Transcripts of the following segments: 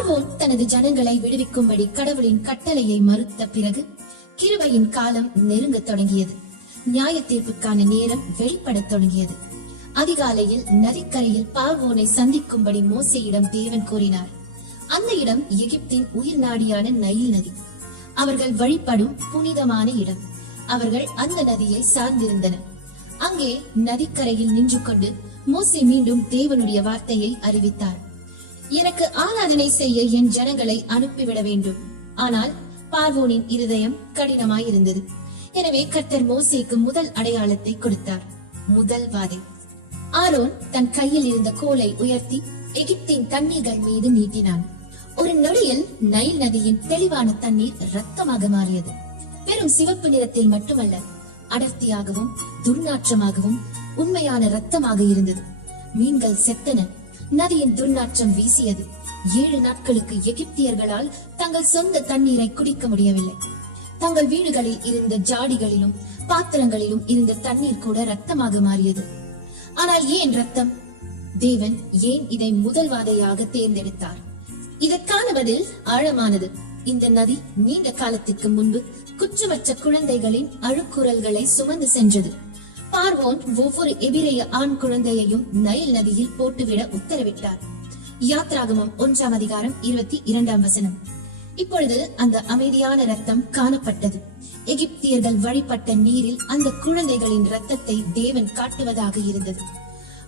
பார்வோன் தனது ஜனங்களை விடுவிக்கும்படி கடவுளின் கட்டளையை மறுத்த பிறகு கிருபையின் காலம் நெருங்க தொடங்கியது. நியாய தீர்ப்புக்கான நேரம் வெளிப்படத் தொடங்கியது. அதிகாலையில் நதிக்கரையில் பார்வோனை சந்திக்கும்படி மோசையிடம் தேவன் கூறினார். அந்த இடம் எகிப்தின் உயிர் நாடியான நைல் நதி. அவர்கள் வழிபடும் புனிதமான இடம். அவர்கள் அந்த நதியை சார்ந்திருந்தனர். அங்கே நதிக்கரையில் நின்று கொண்டு மோசை மீண்டும் தேவனுடைய வார்த்தையை அறிவித்தார். எனக்கு ஆராதனை செய்ய என் ஜனங்களை அனுப்பிவிட வேண்டும். ஆனால் பார்வோனின் இருதயம் கடினமாயிருந்தது. எனவே கர்த்தர் மோசேக்கு முதல் அடையாளத்தை கொடுத்தார். முதல் வாதை. ஆரோன் தன் கையில் இருந்த கோலை உயர்த்தி எகிப்தின் தண்ணீர்கள் மீது நீட்டினான். ஒரு நொடியில் நைல் நதியின் தெளிவான தண்ணீர் ரத்தமாக மாறியது. வெறும் சிவப்பு நிறத்தில் மட்டுமல்ல அடர்த்தியாகவும் துர்நாற்றமாகவும் உண்மையான ரத்தமாக இருந்தது. மீன்கள் செத்தன. நதியின் துர்நாற்றம் வீசியது. ஏழு நாட்களுக்கு எகிப்தியர்களால் தங்கள் சொந்த தண்ணீரை குடிக்க முடியவில்லை. தங்கள் வீடுகளில் இருந்த ஜாடிகளிலும் பாத்திரங்களிலும் இருந்த தண்ணீர் கூட ரத்தமாக மாறியது. ஆனால் ஏன் ரத்தம் தேவன் ஏன் இதை முதல் வாதையாக தேர்ந்தெடுத்தார்? இதற்கான பதில் ஆழமானது. இந்த நதி நீண்ட காலத்திற்கு முன்பு குற்றமற்ற குழந்தைகளின் அழுக்குரல்களை சுமந்து சென்றது. பார்வோன் ஒவ்வொரு எபிரேய ஆண் குழந்தையையும் நைல் நதியில் போட்டுவிட உத்தரவிட்டார். யாத்ராகமம் ஒன்றாம் அதிகாரம் இருபத்தி இரண்டாம் வசனம். இப்பொழுது அந்த அமைதியான ரத்தம் காணப்பட்டது. எகிப்தியர்கள் வழிபட்ட நீரில் அந்த குழந்தைகளின் ரத்தத்தை தேவன் காட்டுவதாக இருந்தது.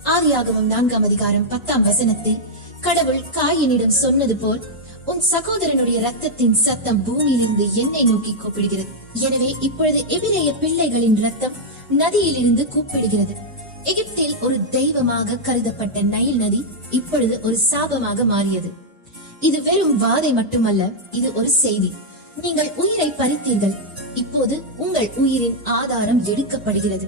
ஆதியாகவும் நான்காம் அதிகாரம் பத்தாம் வசனத்தில் கடவுள் காயினிடம் சொன்னது போல் உன் சகோதரனுடைய ரத்தத்தின் சத்தம் பூமியிலிருந்து என்னை நோக்கி கூப்பிடுகிறது. எனவே இப்பொழுது எபிரேய பிள்ளைகளின் ரத்தம் நதியிலிருந்து கூப்பிடுகிறது. எகிப்தில் ஒரு தெய்வமாக கருதப்பட்ட நைல் நதி இப்பொழுது ஒரு சாபமாக மாறியது. இது வெறும் வாதை மட்டுமல்ல இது ஒரு செய்தி. நீங்கள் உயிரை பறித்தீர்கள். இப்போது உங்கள் உயிரின் ஆதாரம் எடுக்கப்படுகிறது.